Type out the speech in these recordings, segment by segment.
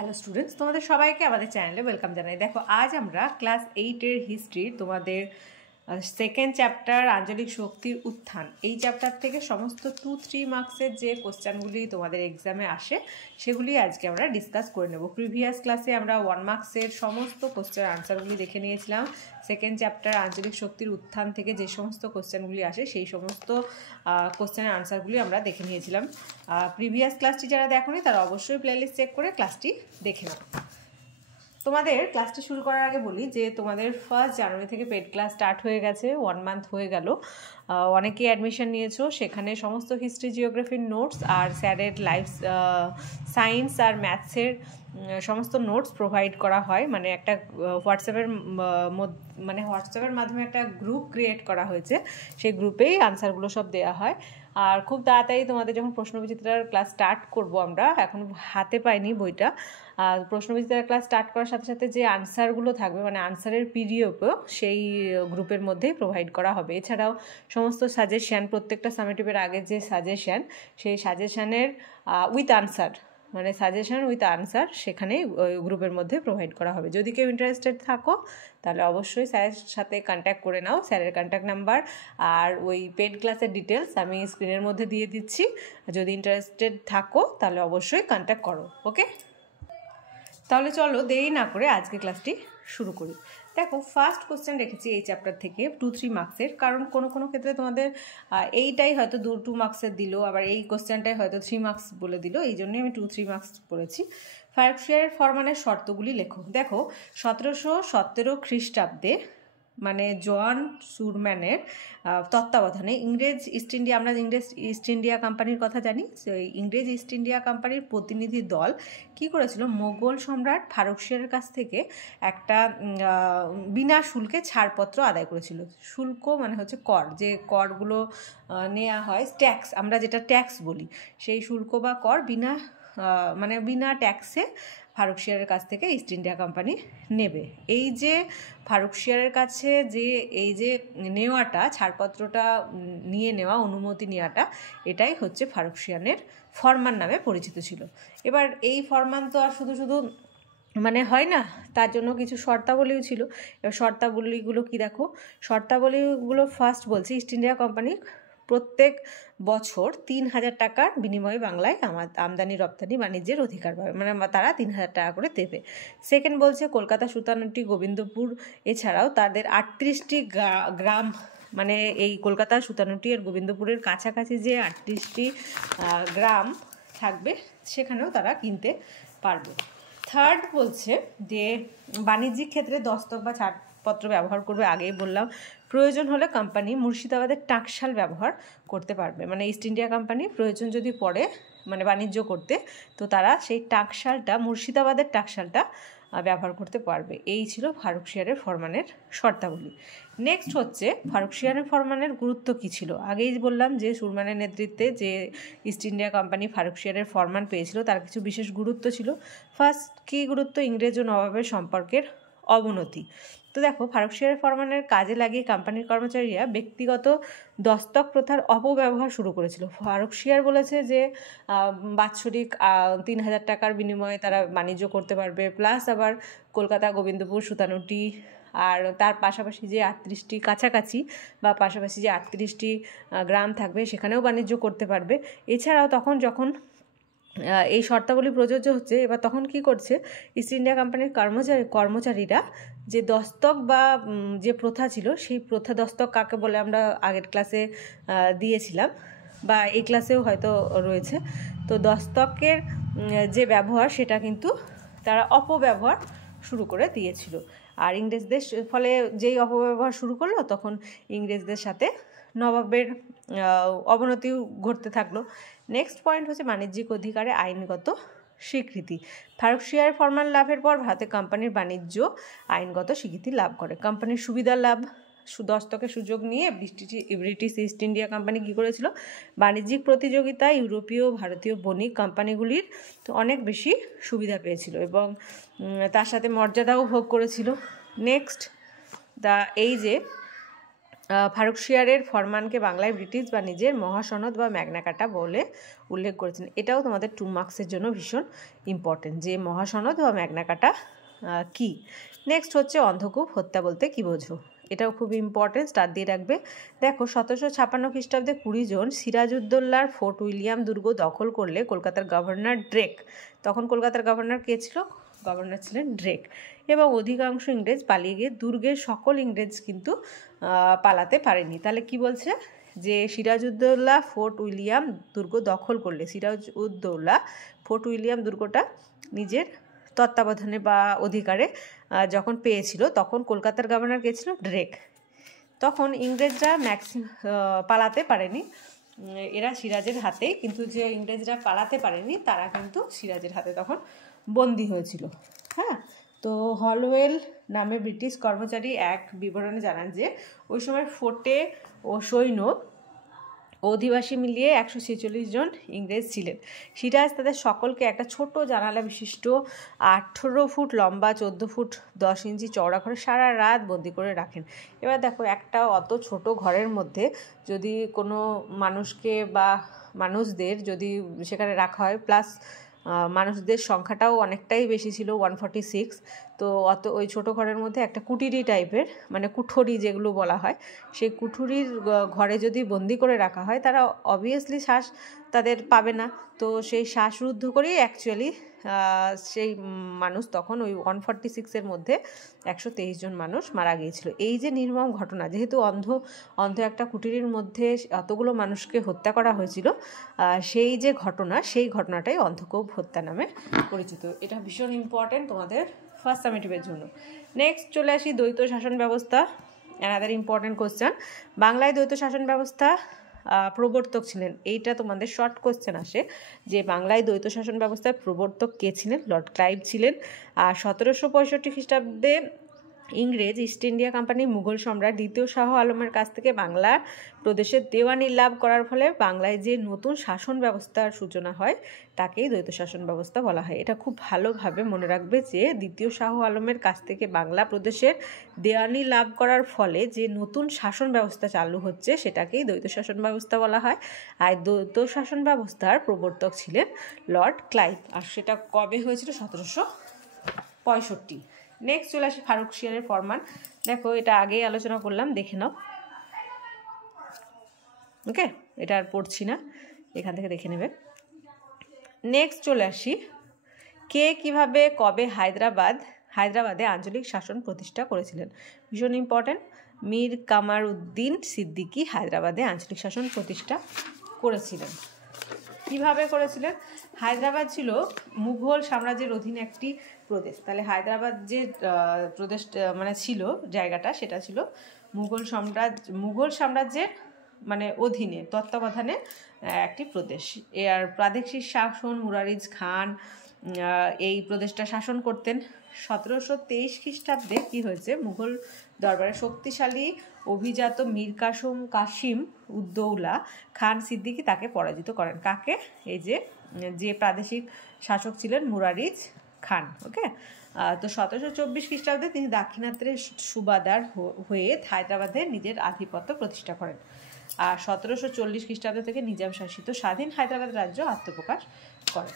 Hello students, তোমাদের সবাইকে আমাদের চ্যানেলে ওয়েলকাম জানাই। দেখো, আজ আমরা ক্লাস 8-এর হিস্ট্রির তোমাদের সেকেন্ড চ্যাপ্টার আঞ্চলিক শক্তির উত্থান, এই চ্যাপ্টার থেকে সমস্ত 2-3 মার্কসের যে কোশ্চেনগুলি তোমাদের এক্সামে আসে সেগুলি আজকে আমরা ডিসকাস করে নেব। প্রিভিয়াস ক্লাসে আমরা 1 মার্কসের সমস্ত কোশ্চেন আনসারগুলি দেখে নিয়েছিলাম। সেকেন্ড চ্যাপ্টার আঞ্চলিক শক্তির উত্থান থেকে যে সমস্ত কোশ্চেনগুলি আসে সেই সমস্ত কোশ্চেনের আনসারগুলি আমরা দেখে নিয়েছিলাম। প্রিভিয়াস ক্লাসটি যারা দেখোনি তারা অবশ্যই প্লেলিস্ট চেক করে ক্লাসটি দেখে নাও। তোমাদের ক্লাসটি শুরু করার আগে বলি যে তোমাদের 1 জানুয়ারি থেকে পেড ক্লাস স্টার্ট হয়ে গেছে, 1 মান্থ হয়ে গেল। অনেকেই অ্যাডমিশন নিয়েছো, সেখানে সমস্ত হিস্ট্রি জিওগ্রাফির নোটস আর স্যারের লাইফ সায়েন্স আর ম্যাথসের সমস্ত নোটস প্রোভাইড করা হয়। মানে একটা হোয়াটসঅ্যাপের মাধ্যমে একটা গ্রুপ ক্রিয়েট করা হয়েছে, সেই গ্রুপেই আনসারগুলো সব দেওয়া হয়। আর খুব তাড়াতাড়ি তোমাদের যখন প্রশ্নবিচিত্রার ক্লাস স্টার্ট করব, আমরা এখন হাতে পাইনি বইটা, প্রশ্নবিচিত্রার ক্লাস স্টার্ট করার সাথে সাথে যে আনসারগুলো থাকবে মানে আনসারের পিডিএফও সেই গ্রুপের মধ্যেই প্রোভাইড করা হবে। এছাড়াও সমস্ত সাজেশান, প্রত্যেকটা সামেটিভের আগে যে সাজেশান, সেই সাজেশানের উইথ আনসার মানে সাজেশান উইথ আনসার সেখানেই ওই গ্রুপের মধ্যে প্রোভাইড করা হবে। যদি কেউ ইন্টারেস্টেড থাকো তাহলে অবশ্যই স্যারের সাথে কন্ট্যাক্ট করে নাও। স্যারের কন্ট্যাক্ট নাম্বার আর ওই পেড ক্লাসের ডিটেলস আমি স্ক্রিনের মধ্যে দিয়ে দিচ্ছি। যদি ইন্টারেস্টেড থাকো তাহলে অবশ্যই কন্ট্যাক্ট করো। ওকে, তাহলে চলো দেরি না করে আজকে ক্লাসটি শুরু করি। দেখো, ফার্স্ট কোশ্চেন রেখেছি এই চ্যাপ্টার থেকে 2-3 মার্কসের, কারণ কোনো ক্ষেত্রে তোমাদের এইটাই হয়তো 2 মার্কসের দিল, আবার এই কোশ্চেনটাই হয়তো 3 মার্কস বলে দিল, এই জন্যই আমি 2-3 মার্কস পড়েছি। ফারাক্সিয়ারের ফরমানের শর্তগুলি লেখো। দেখো, 1717 খ্রিস্টাব্দে মানে জন সুরম্যানের তত্ত্বাবধানে ইংরেজ ইস্ট ইন্ডিয়া কোম্পানির কথা জানি। সেই ইংরেজ ইস্ট ইন্ডিয়া কোম্পানির প্রতিনিধি দল কি করেছিল, মোগল সম্রাট ফারুকশিয়ারের কাছ থেকে একটা বিনা শুল্কে ছাড়পত্র আদায় করেছিল। শুল্ক মানে হচ্ছে কর, যে করগুলো নেওয়া হয়, ট্যাক্স, আমরা যেটা ট্যাক্স বলি, সেই শুল্ক বা কর বিনা ট্যাক্সে ফারুকশিয়ারের কাছ থেকে ইস্ট ইন্ডিয়া কোম্পানি নেবে। এই যে ফারুকশিয়ারের কাছে যে এই যে নেওয়াটা, ছাড়পত্রটা নিয়ে নেওয়া, অনুমতি নেওয়াটা, এটাই হচ্ছে ফারুকশিয়ারের ফরমান নামে পরিচিত ছিল। এবার এই ফরমান তো আর শুধু মানে হয় না, তার জন্য কিছু শর্তাবলীও ছিল। এবার শর্তাবলীগুলো কি দেখো, শর্তাবলীগুলো ফার্স্ট বলছি, ইস্ট ইন্ডিয়া কোম্পানি প্রত্যেক বছর 3000 টাকার বিনিময়ে বাংলায় আমদানি রপ্তানি বাণিজ্যের অধিকার পাবে, মানে তারা 3000 টাকা করে দেবে। সেকেন্ড বলছে কলকাতা, সুতানুটি, গোবিন্দপুর এছাড়াও তাদের 38টি গ্রাম, মানে এই কলকাতা, সুতানুটি আর গোবিন্দপুরের কাছাকাছি যে 38টি গ্রাম থাকবে সেখানেও তারা কিনতে পারবে। থার্ড বলছে যে বাণিজ্যিক ক্ষেত্রে দস্তক বা ছাড়পত্র ব্যবহার করবে। আগেই বললাম, প্রয়োজন হলে কোম্পানি মুর্শিদাবাদের টাকশাল ব্যবহার করতে পারবে। মানে ইস্ট ইন্ডিয়া কোম্পানি প্রয়োজন যদি পড়ে মানে বাণিজ্য করতে, তো তারা সেই টাকশালটা, মুর্শিদাবাদের টাকশালটা ব্যবহার করতে পারবে। এই ছিল ফারুকশিয়ারের ফরমানের শর্তাবলী। নেক্সট হচ্ছে ফারুকশিয়ারের ফরমানের গুরুত্ব কী ছিল। আগেই বললাম যে সুরম্যানের নেতৃত্বে যে ইস্ট ইন্ডিয়া কোম্পানি ফারুকশিয়ারের ফরমান পেয়েছিল তার কিছু বিশেষ গুরুত্ব ছিল। ফার্স্ট কী গুরুত্ব, ইংরেজ ও নবাবের সম্পর্কের অবনতি। তো দেখো, ফারুকশিয়ারের ফরমানের কাজে লাগিয়ে কোম্পানির কর্মচারীরা ব্যক্তিগত দস্তক প্রথার অপব্যবহার শুরু করেছিল। ফারুকশিয়ার বলেছে যে বাৎসরিক 3000 টাকার বিনিময়ে তারা বাণিজ্য করতে পারবে, প্লাস আবার কলকাতা, গোবিন্দপুর, সুতানুটি আর তার পাশাপাশি যে 38টি কাছাকাছি বা পাশাপাশি যে 38টি গ্রাম থাকবে সেখানেও বাণিজ্য করতে পারবে। এছাড়াও যখন এই শর্তাবলী প্রযোজ্য হচ্ছে, এবার তখন কি করছে, ইস্ট ইন্ডিয়া কোম্পানির কর্মচারীরা যে দস্তক বা যে প্রথা ছিল, সেই প্রথা, দস্তক কাকে বলে আমরা আগের ক্লাসে দিয়েছিলাম বা এই ক্লাসেও হয়তো রয়েছে, তো দস্তকের যে ব্যবহার সেটা কিন্তু তারা অপব্যবহার শুরু করে দিয়েছিল। আর ইংরেজদের ফলে যেই অপব্যবহার শুরু করলো, তখন ইংরেজদের সাথে নবাবের অবনতিও ঘটতে থাকলো। নেক্সট পয়েন্ট হচ্ছে বাণিজ্যিক অধিকারে আইনগত স্বীকৃতি। ফারুকশিয়ার ফরমান লাভের পর ভারতে কোম্পানির বাণিজ্য আইনগত স্বীকৃতি লাভ করে। কোম্পানির সুবিধা লাভ, দস্তকের সুযোগ নিয়ে ব্রিটিশ ইস্ট ইন্ডিয়া কোম্পানি কী করেছিল, বাণিজ্যিক প্রতিযোগিতায় ইউরোপীয়, ভারতীয় বণিক কোম্পানিগুলির তো অনেক বেশি সুবিধা পেয়েছিল এবং তার সাথে মর্যাদাও ভোগ করেছিল। নেক্সট এই যে ফারুকশিয়ারের ফরমানকে বাংলায় ব্রিটিশ বা নিজের মহাসনদ বা ম্যাগনা কার্টা বলে উল্লেখ করেছেন। এটাও তোমাদের 2 মার্কসের জন্য ভীষণ ইম্পর্টেন্ট, যে মহাসনদ বা ম্যাগনা কার্টা কী। নেক্সট হচ্ছে অন্ধকূপ হত্যা বলতে কী বোঝো, এটাও খুব ইম্পর্টেন্ট, স্টার দিয়ে রাখবে। দেখো 1756 খ্রিস্টাব্দে 20 জন সিরাজউদ্দৌলার ফোর্ট উইলিয়াম দুর্গ দখল করলে কলকাতার গভর্নর ড্রেক, তখন কলকাতার গভর্নর কে ছিল, গভর্নর ছিলেন ড্রেক, এবং অধিকাংশ ইংরেজ পালিয়ে গিয়ে দুর্গের সকল ইংরেজ কিন্তু পালাতে পারেনি। তাহলে কি বলছে, যে সিরাজউদ্দৌলা ফোর্ট উইলিয়াম দুর্গ দখল করলে, সিরাজউদ্দৌলা ফোর্ট উইলিয়াম দুর্গটা নিজের তত্ত্বাবধানে বা অধিকারে যখন পেয়েছিল, তখন কলকাতার গভর্নর কে ছিল, ড্রেক। তখন ইংরেজরা পালাতে পারেনি, এরা সিরাজের হাতে, কিন্তু যে ইংরেজরা পালাতে পারেনি তারা কিন্তু সিরাজের হাতে তখন বন্দী হয়েছিল। হ্যাঁ, তো হলওয়েল নামে ব্রিটিশ কর্মচারী এক বিবরণে জানান যে ওই সময় ফোর্টে ও সৈন্য অধিবাসী মিলিয়ে 146 জন ইংরেজ ছিলেন। সিরাজ তাদের সকলকে একটা ছোট জানালা বিশিষ্ট 18 ফুট লম্বা 14 ফুট 10 ইঞ্চি চওড়া ঘরে সারা রাত বন্দি করে রাখেন। এবার দেখো, একটা অত ছোট ঘরের মধ্যে যদি কোনো মানুষকে বা মানুষদের যদি সেখানে রাখা হয়, প্লাস মানুষদের সংখ্যাটাও অনেকটাই বেশি ছিল, 146, তো অত ওই ছোটো ঘরের মধ্যে একটা কুটিরি টাইপের, মানে কুঠরি যেগুলো বলা হয়, সেই কুঠুরির ঘরে যদি বন্দি করে রাখা হয়, তারা অবভিয়াসলি শ্বাস তাদের পাবে না, তো সেই শ্বাসরুদ্ধ করেই অ্যাকচুয়ালি সেই মানুষ তখন ওই 146-এর মধ্যে 123 জন মানুষ মারা গিয়েছিল। এই যে নির্মম ঘটনা, যেহেতু অন্ধ একটা কুটিরের মধ্যে এতগুলো মানুষকে হত্যা করা হয়েছিল, সেই যে ঘটনা, সেই ঘটনাটাই অন্ধকূপ হত্যা নামে পরিচিত। এটা ভীষণ ইম্পর্টেন্ট তোমাদের ফার্স্ট সামেটিভের জন্য। নেক্সট চলে আসি দ্বৈত শাসন ব্যবস্থা, অ্যানাদার ইম্পর্টেন্ট কোশ্চেন। বাংলায় দ্বৈত শাসন ব্যবস্থা প্রবর্তক ছিলেন, এইটা তোমাদের শর্ট কোশ্চেন আসে, যে বাংলায় দ্বৈত শাসন ব্যবস্থার প্রবর্তক কে ছিলেন, লর্ড ক্লাইভ ছিলেন। আর 1765 খ্রিস্টাব্দে ইংরেজ ইস্ট ইন্ডিয়া কোম্পানি মুঘল সম্রাট দ্বিতীয় শাহ আলমের কাছ থেকে বাংলা প্রদেশের দেওয়ানি লাভ করার ফলে বাংলায় যে নতুন শাসন ব্যবস্থার সূচনা হয়, তাকেই দ্বৈত শাসন ব্যবস্থা বলা হয়। এটা খুব ভালোভাবে মনে রাখবে যে দ্বিতীয় শাহ আলমের কাছ থেকে বাংলা প্রদেশের দেওয়ানি লাভ করার ফলে যে নতুন শাসন ব্যবস্থা চালু হচ্ছে, সেটাকেই দ্বৈত শাসন ব্যবস্থা বলা হয়। আর দ্বৈত শাসন ব্যবস্থার প্রবর্তক ছিলেন লর্ড ক্লাইভ, আর সেটা কবে হয়েছিল, 1765। নেক্সট চলে আসি ফারুকশিয়ারের ফরমান। দেখো, এটা আগেই আলোচনা করলাম, দেখে নাও। ওকে, এটা আর পড়ছি না, এখান থেকে দেখে নেবে। নেক্সট চলে আসি, কে কিভাবে কবে হায়দ্রাবাদে আঞ্চলিক শাসন প্রতিষ্ঠা করেছিলেন, ভীষণ ইম্পর্টেন্ট। মীর কামার উদ্দিন সিদ্দিকী হায়দ্রাবাদে আঞ্চলিক শাসন প্রতিষ্ঠা করেছিলেন। কিভাবে করেছিলেন? হায়দ্রাবাদ ছিল মুঘল সাম্রাজ্যের অধীনে একটি প্রদেশ। তাহলে হায়দ্রাবাদ যে প্রদেশ মানে ছিল জায়গাটা, সেটা ছিল মুঘল সাম্রাজ্যের মানে অধীনে তত্ত্বাবধানে একটি প্রদেশ। এর প্রাদেশিক শাসন মুরারিজ খান এই প্রদেশটা শাসন করতেন। 1723 খ্রিস্টাব্দে কি হয়েছে, মুঘল দরবারে শক্তিশালী অভিজাত মীর কাসিম উদ্দৌলা খান সিদ্দিকী তাকে পরাজিত করেন। কাকে? এই যে প্রাদেশিক শাসক ছিলেন মুরারিজ খান। ওকে, তো 1724 খ্রিস্টাব্দে তিনি দাক্ষিণাত্যের সুবাদার হয়ে হায়দ্রাবাদে নিজের আধিপত্য প্রতিষ্ঠা করেন। আর 1740 খ্রিস্টাব্দ থেকে নিজাম শাসিত স্বাধীন হায়দ্রাবাদ রাজ্য আত্মপ্রকাশ করে।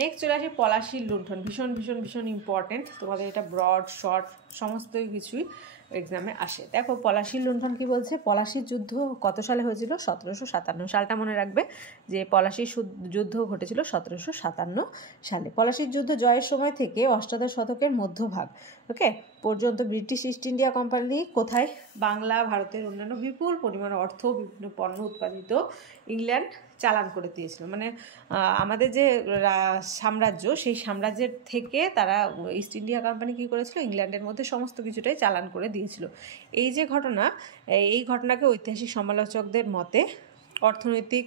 নেক্সট চলে আসি পলাশীর লুণ্ঠন, ভীষণ ভীষণ ভীষণ ইম্পর্টেন্ট। তোমাদের এটা ব্রড শর্ট সমস্ত কিছুই এক্সামে আসে। দেখো, পলাশীর লুণ্ঠন কি বলছে, পলাশীর যুদ্ধ কত সালে হয়েছিল, 1757 সালটা মনে রাখবে, যে পলাশীর যুদ্ধ ঘটেছিল 1757 সালে। পলাশীর যুদ্ধ জয়ের সময় থেকে অষ্টাদশ শতকের মধ্যভাগ পর্যন্ত ব্রিটিশ ইস্ট ইন্ডিয়া কোম্পানি কোথায়, বাংলা ভারতের অন্যান্য বিপুল পরিমাণ অর্থ বিভিন্ন পণ্য উৎপাদিত ইংল্যান্ড চালান করে দিয়েছিল। মানে আমাদের যে সাম্রাজ্য, সেই সাম্রাজ্যের থেকে তারা ইস্ট ইন্ডিয়া কোম্পানি কী করেছিল, ইংল্যান্ডের মধ্যে সমস্ত কিছুটাই চালান করে দিয়েছিল। এই যে ঘটনা, এই ঘটনাকে ঐতিহাসিক সমালোচকদের মতে অর্থনৈতিক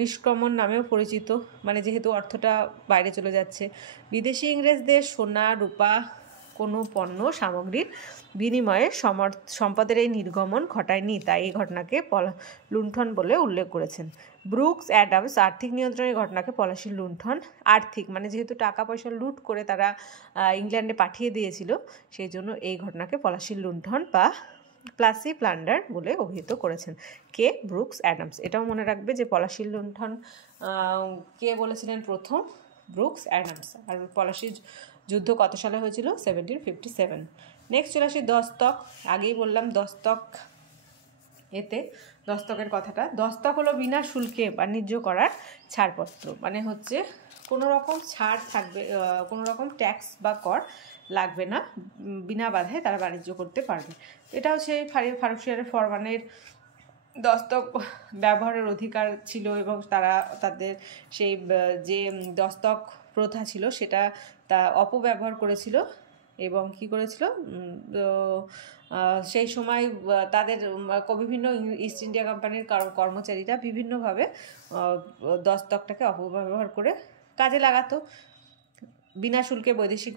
নিষ্ক্রমণ নামেও পরিচিত। মানে যেহেতু অর্থটা বাইরে চলে যাচ্ছে, বিদেশি ইংরেজদের সোনা রূপা কোনো পণ্য সামগ্রীর বিনিময়ে সম্পদের এই নির্গমন ঘটায়নি, তাই এই ঘটনাকে লুণ্ঠন বলে উল্লেখ করেছেন। ব্রুকস অ্যাডামস আর্থিক নিয়ন্ত্রণের ঘটনাকে পলাশীর লুণ্ঠন, আর্থিক মানে যেহেতু টাকা পয়সা লুট করে তারা ইংল্যান্ডে পাঠিয়ে দিয়েছিল, সেই জন্য এই ঘটনাকে পলাশীর লুণ্ঠন বা প্লাসি প্লান্ডার বলে অভিহিত করেছেন কে? Brooks Adams. এটাও মনে রাখবে যে পলাশির লুণ্ঠন কে বলেছিলেন প্রথম? Brooks Adams. আর পলাশির যুদ্ধ কত সালে হয়েছিল? 1757। নেক্সট চলে আসি দস্তক। আগেই বললাম দস্তক, এতে দস্তকের কথাটা। দস্তক হলো বিনা শুল্কে বাণিজ্য করার ছাড়পত্র, মানে হচ্ছে কোনো রকম ছাড় থাকবে, কোনো রকম ট্যাক্স বা কর লাগবে না, বিনা বাধায় তারা বাণিজ্য করতে পারবে। এটাও সেই ফারুকশিয়ারের ফরমানের দস্তক ব্যবহারের অধিকার ছিল এবং তারা তাদের সেই যে দস্তক প্রথা ছিল সেটা তা অপব্যবহার করেছিল এবং কি করেছিল, সেই সময় তাদের বিভিন্ন ইস্ট ইন্ডিয়া কোম্পানির কর্মচারীরা বিভিন্নভাবে দস্তকটাকে অপব্যবহার করে কাজে লাগাতো, বিনা শুল্কে বৈদেশিক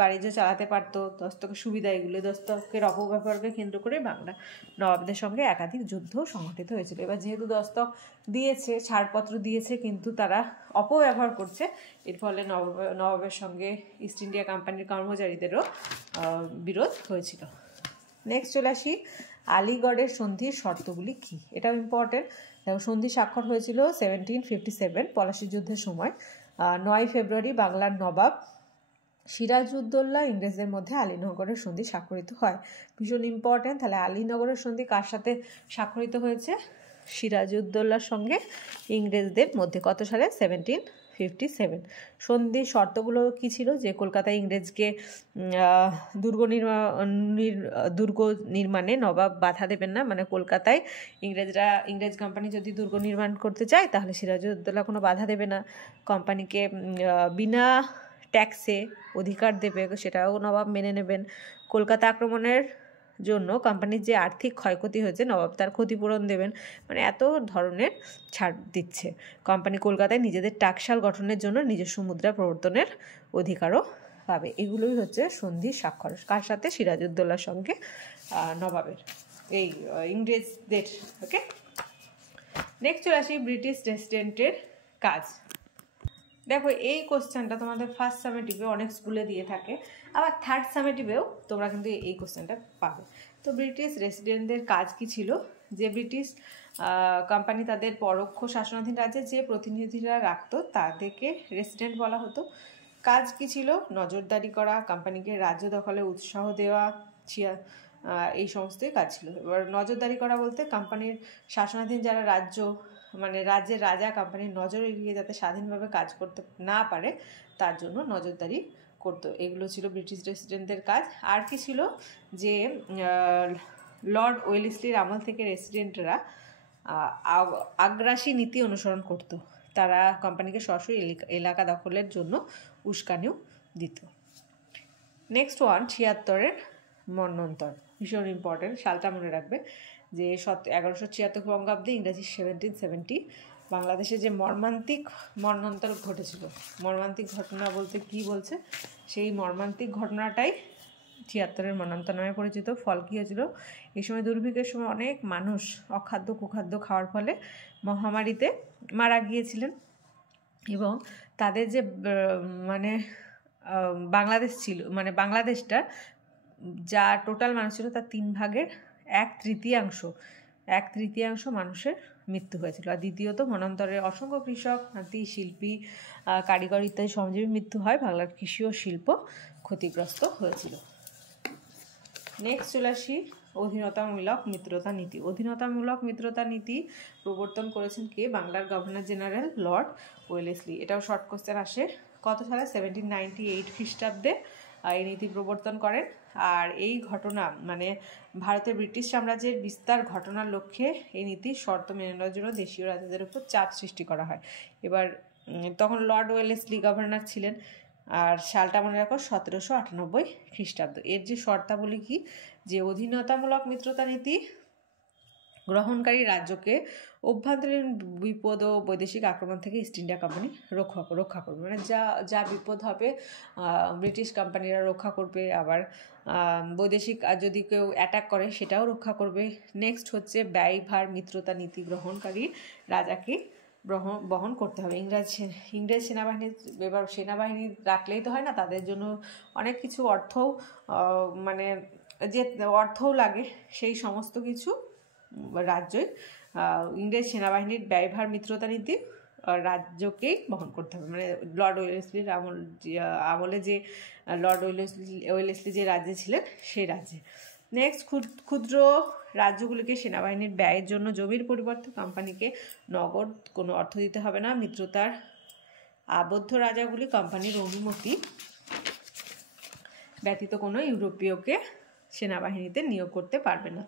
বাণিজ্য চালাতে পারতো। দস্তকের সুবিধা এগুলো। দস্তকের অপব্যবহারকে কেন্দ্র করে বাংলা নবাবদের সঙ্গে একাধিক যুদ্ধ সংঘটিত হয়েছিল। এবার যেহেতু দস্তক দিয়েছে, ছাড়পত্র দিয়েছে, কিন্তু তারা অপব্যবহার করছে, এর ফলে নবাবের সঙ্গে ইস্ট ইন্ডিয়া কোম্পানির কর্মচারীদেরও বিরোধ হয়েছিল। নেক্সট চলে আসি আলিগড়ের সন্ধির শর্তগুলি কী? এটাও ইম্পর্টেন্ট। দেখো, সন্ধি স্বাক্ষর হয়েছিল 1757 পলাশি যুদ্ধের সময়। 9 ফেব্রুয়ারি বাংলার নবাব সিরাজউদ্দৌলা ইংরেজদের মধ্যে আলীনগরের সন্ধি স্বাক্ষরিত হয়। ভীষণ ইম্পর্টেন্ট। তাহলে আলীনগরের সন্ধি কার সাথে স্বাক্ষরিত হয়েছে? সিরাজউদ্দৌলার সঙ্গে ইংরেজদের মধ্যে। কত সালে? 1757। সন্ধির শর্তগুলো কি ছিল? যে কলকাতায় ইংরেজকে দুর্গ নির্মাণে নবাব বাধা দেবেন না, মানে কলকাতায় ইংরেজ কোম্পানি যদি দুর্গ নির্মাণ করতে চায় তাহলে সিরাজউদ্দৌলা কোনো বাধা দেবে না, কোম্পানিকে বিনা ট্যাক্সে অধিকার দেবে, সেটাও নবাব মেনে নেবেন। কলকাতা আক্রমণের জন্য কোম্পানির যে আর্থিক ক্ষয়ক্ষতি হয়েছে নবাব তার ক্ষতিপূরণ দেবেন, মানে এত ধরনের ছাড় দিচ্ছে। কোম্পানি কলকাতায় নিজেদের টাকশাল গঠনের জন্য নিজস্ব মুদ্রা প্রবর্তনের অধিকারও পাবে। এগুলোই হচ্ছে সন্ধি স্বাক্ষর। কার সাথে? সিরাজউদ্দৌলার সঙ্গে নবাবের, এই ইংরেজদের। ওকে, নেক্সট চলে আসি ব্রিটিশ রেসিডেন্টের কাজ। দেখো, এই কোশ্চেনটা তোমাদের ফার্স্ট সামেটিভে অনেক স্কুলে দিয়ে থাকে, আবার থার্ড সামেটিভেও তোমরা কিন্তু এই কোশ্চেনটা পাবে। তো ব্রিটিশ রেসিডেন্টদের কাজ কি ছিল? যে ব্রিটিশ কোম্পানি তাদের পরোক্ষ শাসনাধীন রাজ্যে যে প্রতিনিধিরা রাখতো তাদেরকে রেসিডেন্ট বলা হতো। কাজ কি ছিল? নজরদারি করা, কোম্পানিকে রাজ্য দখলে উৎসাহ দেওয়া, এই সমস্তই কাজ ছিল। এবার নজরদারি করা বলতে কোম্পানির শাসনাধীন যারা রাজ্য, মানে রাজ্যের রাজা কোম্পানির নজর এড়িয়ে যাতে স্বাধীনভাবে কাজ করতে না পারে তার জন্য নজরদারি করতো। এগুলো ছিল ব্রিটিশ রেসিডেন্টদের কাজ। আর কি ছিল? যে লর্ড ওয়েলেসলির আমল থেকে রেসিডেন্টরা আগ্রাসী নীতি অনুসরণ করত। তারা কোম্পানিকে সরাসরি এলাকা দখলের জন্য উস্কানিও দিত। নেক্সট ওয়ান, 76-এর মন্বন্তর। ভীষণ ইম্পর্টেন্ট, সালটা মনে রাখবে যে 1176 বঙ্গাব্দে, ইংরাজি 1770, বাংলাদেশে যে মর্মান্তিক মন্বন্তর ঘটেছিল। মর্মান্তিক ঘটনা বলতে কি বলছে? সেই মর্মান্তিক ঘটনাটাই 76-এর মন্বন্তর নামে পরিচিত। ফল কী হয়েছিল? এই সময় দুর্ভিক্ষের সময় অনেক মানুষ অখাদ্য কুখাদ্য খাওয়ার ফলে মহামারীতে মারা গিয়েছিলেন এবং তাদের যে মানে বাংলাদেশ ছিল, মানে বাংলাদেশটা যা টোটাল মানুষ ছিল তার 3 ভাগের 1/3 মানুষের মৃত্যু হয়েছিল। আর দ্বিতীয়ত, মন্বন্তরে অসংখ্য কৃষক, হাতি, শিল্পী, কারিগর ইত্যাদি শ্রমজীবী মৃত্যু হয়। বাংলার কৃষি ও শিল্প ক্ষতিগ্রস্ত হয়েছিল। নেক্সট চলে আসি অধীনতামূলক মিত্রতা নীতি। অধীনতামূলক মিত্রতা নীতি প্রবর্তন করেছেন কে? বাংলার গভর্নর জেনারেল লর্ড ওয়েলেসলি। এটাও শর্ট কোশ্চেন আসে। কত সালে? 1798 খ্রিস্টাব্দে এই নীতি প্রবর্তন করেন। আর এই ঘটনা, মানে ভারতের ব্রিটিশ সাম্রাজ্যের বিস্তার ঘটনার লক্ষ্যে এই নীতির শর্ত মেনে নেওয়ার জন্য দেশীয় রাজাদের উপর চাপ সৃষ্টি করা হয়। এবার তখন লর্ড ওয়েলেসলি গভর্নর ছিলেন। আর সালটা মনে রাখো 1798 খ্রিস্টাব্দ। এর যে শর্তাবলী কি? যে অধীনতামূলক মিত্রতা নীতি গ্রহণকারী রাজ্যকে অভ্যন্তরীণ বিপদ ও বৈদেশিক আক্রমণ থেকে ইস্ট ইন্ডিয়া কোম্পানি রক্ষা করবে, মানে যা বিপদ হবে ব্রিটিশ কোম্পানিরা রক্ষা করবে, আবার বৈদেশিক যদি কেউ অ্যাটাক করে সেটাও রক্ষা করবে। নেক্সট হচ্ছে ব্যয়ভার মিত্রতা নীতি গ্রহণকারী রাজাকে বহন করতে হবে। ইংরেজ সেনাবাহিনী, এবার সেনাবাহিনী রাখলেই তো হয় না, তাদের জন্য অনেক কিছু অর্থও মানে যে অর্থও লাগে সেই সমস্ত কিছু রাজ্যই ইংরেজ সেনাবাহিনীর ব্যয়ভার মিত্রতা নীতি রাজ্যকেই বহন করতে হবে। মানে লর্ড ওয়েলেসলির আমলে যে লর্ড ওয়েলেসলি যে রাজ্যে ছিলেন সেই রাজ্যে। নেক্সট, ক্ষুদ্র রাজ্যগুলিকে সেনাবাহিনীর ব্যয়ের জন্য জমির পরিবর্তে কোম্পানিকে নগদ কোনো অর্থ দিতে হবে না। মিত্রতার আবদ্ধ রাজাগুলি কোম্পানির অনুমতি ব্যতীত কোনো ইউরোপীয়কে সেনাবাহিনীতে নিয়োগ করতে পারবে না।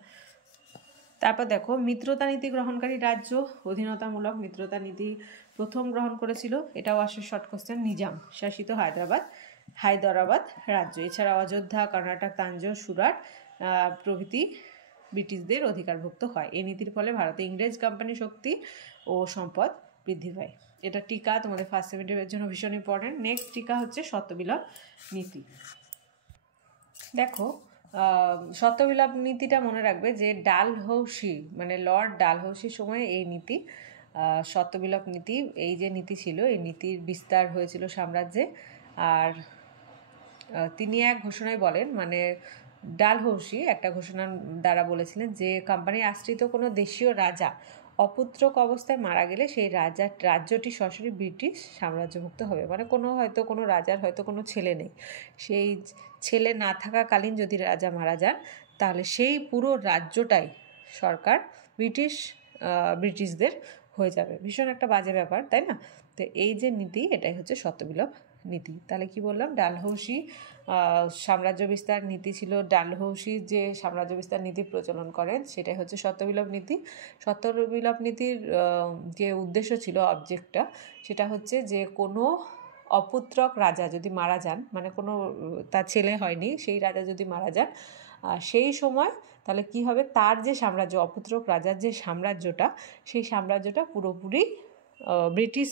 তারপর দেখো, মিত্রতা নীতি গ্রহণকারী রাজ্য অধীনতামূলক মিত্রতা নীতি প্রথম গ্রহণ করেছিল। এটাও আসে শর্ট কোশ্চেন। নিজাম শাসিত হায়দরাবাদ রাজ্য, এছাড়া অযোধ্যা, কর্ণাটক, তাঞ্জোর, সুরাট প্রভৃতি ব্রিটিশদের অধিকারভুক্ত হয়। এই নীতির ফলে ভারতে ইংরেজ কোম্পানির শক্তি ও সম্পদ বৃদ্ধি পায়। এটা টিকা তোমাদের ফার্স্ট সেমিস্টারের জন্য ভীষণ ইম্পর্টেন্ট। নেক্সট টিকা হচ্ছে শর্তবিলোপ নীতি। দেখো, শর্তবিলোপ নীতিটা মনে রাখবে যে ডালহৌসি মানে লর্ড ডালহৌসির সময় এই নীতি শর্তবিলোপ নীতি, এই যে নীতি ছিল এই নীতির বিস্তার হয়েছিল সাম্রাজ্যে। আর তিনি এক ঘোষণায় বলেন, মানে ডালহৌসি একটা ঘোষণার দ্বারা বলেছিলেন যে কোম্পানির আশ্রিত কোনো দেশীয় রাজা অপুত্রক অবস্থায় মারা গেলে সেই রাজ্যটি সরাসরি ব্রিটিশ সাম্রাজ্যভুক্ত হবে। মানে কোনো রাজার হয়তো কোনো ছেলে নেই, সেই ছেলে না থাকাকালীন যদি রাজা মারা যান তাহলে সেই পুরো রাজ্যটাই সরকার ব্রিটিশদের হয়ে যাবে। ভীষণ একটা বাজে ব্যাপার, তাই না? তো এই যে নীতি, এটাই হচ্ছে শর্তবিলোপ নীতি। তাহলে কি বললাম, ডালহৌসি সাম্রাজ্য বিস্তার নীতি ছিল। ডালহৌসি যে সাম্রাজ্য বিস্তার নীতি প্রচলন করেন সেটাই হচ্ছে শর্তবিলোপ নীতি। শর্তবিলোপ নীতির যে উদ্দেশ্য ছিল, অবজেক্টটা, সেটা হচ্ছে যে কোনো অপুত্রক রাজা যদি মারা যান, মানে কোনো তার ছেলে হয়নি, সেই রাজা যদি মারা যান সেই সময় তাহলে কি হবে, তার যে সাম্রাজ্য, অপুত্রক রাজার যে সাম্রাজ্যটা, সেই সাম্রাজ্যটা পুরোপুরি ব্রিটিশ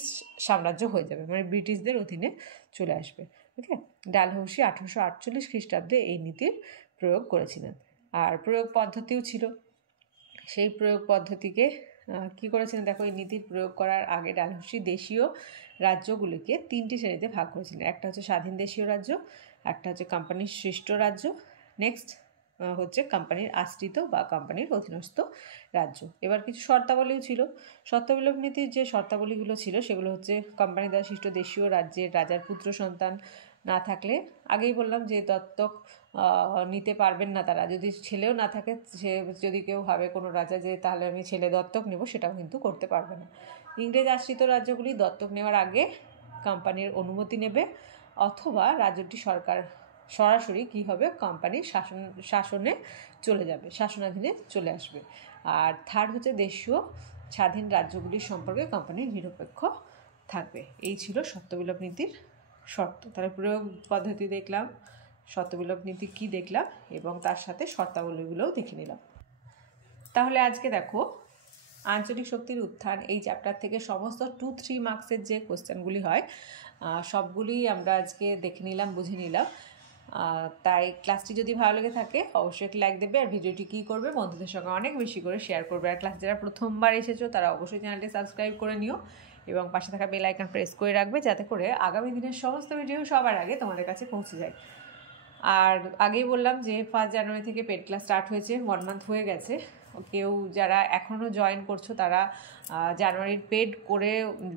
সাম্রাজ্য হয়ে যাবে, মানে ব্রিটিশদের অধীনে চলে আসবে। ওকে, ডালহৌসি 1848 খ্রিস্টাব্দে এই নীতির প্রয়োগ করেছিলেন। আর প্রয়োগ পদ্ধতিও ছিল। সেই প্রয়োগ পদ্ধতিকে কি করেছিলেন দেখো, এই নীতির প্রয়োগ করার আগে ডালহৌসি দেশীয় রাজ্যগুলিকে 3টি শ্রেণীতে ভাগ করেছিলেন। একটা হচ্ছে স্বাধীন দেশীয় রাজ্য, একটা হচ্ছে কোম্পানির সৃষ্ট রাজ্য, নেক্সট হচ্ছে কোম্পানির আশ্রিত বা কোম্পানির অধীনস্থ রাজ্য। এবার কিছু শর্তাবলীও ছিল। শর্তবিলোপ নীতির যে শর্তাবলীগুলো ছিল সেগুলো হচ্ছে, কোম্পানি দ্বারা সৃষ্ট দেশীয় রাজ্যের রাজার পুত্র সন্তান না থাকলে, আগেই বললাম যে দত্তক নিতে পারবেন না তারা, যদি ছেলেও না থাকে, সে যদি কেউ ভাবে কোনো রাজা যে তাহলে আমি ছেলে দত্তক নেব, সেটাও কিন্তু করতে পারবে না। ইংরেজ আশ্রিত রাজ্যগুলি দত্তক নেওয়ার আগে কোম্পানির অনুমতি নেবে, অথবা রাজ্যটি সরকার সরাসরি কি হবে, কোম্পানির শাসনে চলে যাবে, শাসনাধীনে চলে আসবে। আর থার্ড হচ্ছে দেশীয় স্বাধীন রাজ্যগুলির সম্পর্কে কোম্পানি নিরপেক্ষ থাকবে। এই ছিল শর্তবিলোপ নীতির শর্ত। তাহলে প্রয়োগ পদ্ধতি দেখলাম, শর্তবিলোপ নীতি কি দেখলাম, এবং তার সাথে শর্তাবলীগুলোও দেখে নিলাম। তাহলে আজকে দেখো, আঞ্চলিক শক্তির উত্থান এই চ্যাপ্টার থেকে সমস্ত 2-3 মার্কসের যে কোশ্চেনগুলি হয় সবগুলি আমরা আজকে দেখে নিলাম, বুঝে নিলাম। তাই ক্লাসটি যদি ভালো লেগে থাকে অবশ্যই একটি লাইক দেবে, আর ভিডিওটি কী করবে, বন্ধুদের সঙ্গে অনেক বেশি করে শেয়ার করবে। আর ক্লাস যারা প্রথমবার এসেছো তারা অবশ্যই চ্যানেলটি সাবস্ক্রাইব করে নিও এবং পাশে থাকা বেল আইকন প্রেস করে রাখবে, যাতে করে আগামী দিনের সমস্ত ভিডিও সবার আগে তোমাদের কাছে পৌঁছে যায়। আর আগেই বললাম যে 1 জানুয়ারি থেকে পেড ক্লাস স্টার্ট হয়েছে, 1 মান্থ হয়ে গেছে। কেউ যারা এখনও জয়েন করছো তারা জানুয়ারির পেড করে,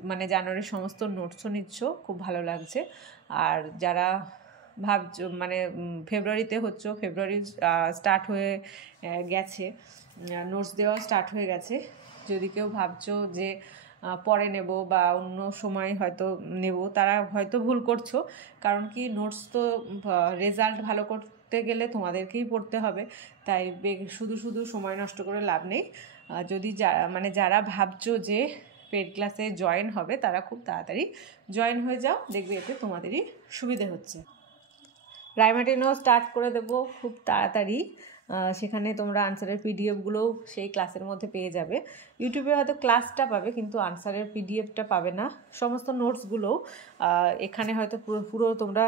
মানে জানুয়ারির সমস্ত নোটসও নিচ্ছ, খুব ভালো লাগছে। আর যারা ভাবছো, মানে ফেব্রুয়ারিতে হচ্ছে, ফেব্রুয়ারি স্টার্ট হয়ে গেছে, নোটস দেওয়া স্টার্ট হয়ে গেছে। যদি কেউ ভাবছো যে পরে নেব বা অন্য সময় হয়তো নেব, তারা হয়তো ভুল করছো। কারণ কি, নোটস তো রেজাল্ট ভালো করতে গেলে তোমাদেরকেই পড়তে হবে, তাই শুধু সময় নষ্ট করে লাভ নেই। যদি যারা ভাবছো যে পেড ক্লাসে জয়েন হবে, তারা খুব তাড়াতাড়ি জয়েন হয়ে যাও, দেখবে এতে তোমাদেরই সুবিধে হচ্ছে। রাইমাটিনও স্টার্ট করে দেবো খুব তাড়াতাড়ি, সেখানে তোমরা আনসারের পিডিএফগুলোও সেই ক্লাসের মধ্যে পেয়ে যাবে। ইউটিউবে হয়তো ক্লাসটা পাবে কিন্তু আনসারের পিডিএফটা পাবে না। সমস্ত নোটসগুলোও এখানে হয়তো পুরো তোমরা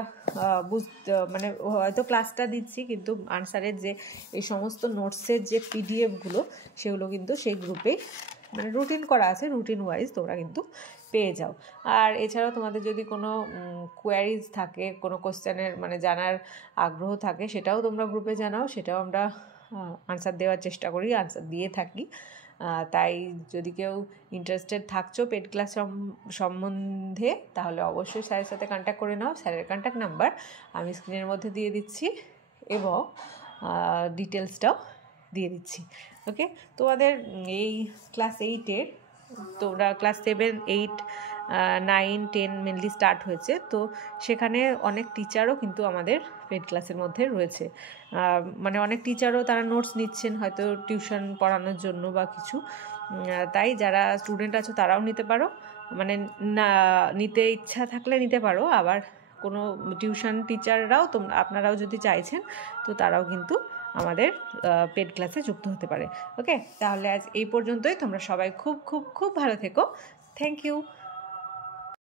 মানে হয়তো ক্লাসটা দিচ্ছি, কিন্তু আনসারের যে এই সমস্ত নোটসের যে পিডিএফগুলো সেগুলো কিন্তু সেই গ্রুপেই মানে রুটিন করা আছে, রুটিন ওয়াইজ তোমরা কিন্তু পেয়ে যাও। আর এছাড়াও তোমাদের যদি কোনো কোয়ারিজ থাকে, কোনো কোশ্চেনের মানে জানার আগ্রহ থাকে, সেটাও তোমরা গ্রুপে জানাও, সেটাও আমরা আনসার দেওয়ার চেষ্টা করি, আনসার দিয়ে থাকি। তাই যদি কেউ ইন্টারেস্টেড থাকছো পেড ক্লাস সম্বন্ধে, তাহলে অবশ্যই স্যারের সাথে কন্ট্যাক্ট করে নাও। স্যারের কন্ট্যাক্ট নাম্বার আমি স্ক্রিনের মধ্যে দিয়ে দিচ্ছি এবং ডিটেলসটাও দিয়ে দিচ্ছি। ওকে, তোমাদের এই ক্লাস 8-এর, তোমরা ক্লাস 7, 8, 9, 10 মেনলি স্টার্ট হয়েছে, তো সেখানে অনেক টিচারও কিন্তু আমাদের পেড ক্লাসের মধ্যে রয়েছে। মানে অনেক টিচারও তারা নোটস নিচ্ছেন হয়তো টিউশন পড়ানোর জন্য বা কিছু, তাই যারা স্টুডেন্ট আছো তারাও নিতে পারো, মানে না নিতে ইচ্ছা থাকলে নিতে পারো। আবার কোনো টিউশন টিচাররাও আপনারাও যদি চাইছেন তো তারাও কিন্তু আমাদের পেড ক্লাসে যুক্ত হতে পারে। ওকে, তাহলে আজ এই পর্যন্তই। তোমরা সবাই খুব খুব খুব ভালো থেকো। Thank you.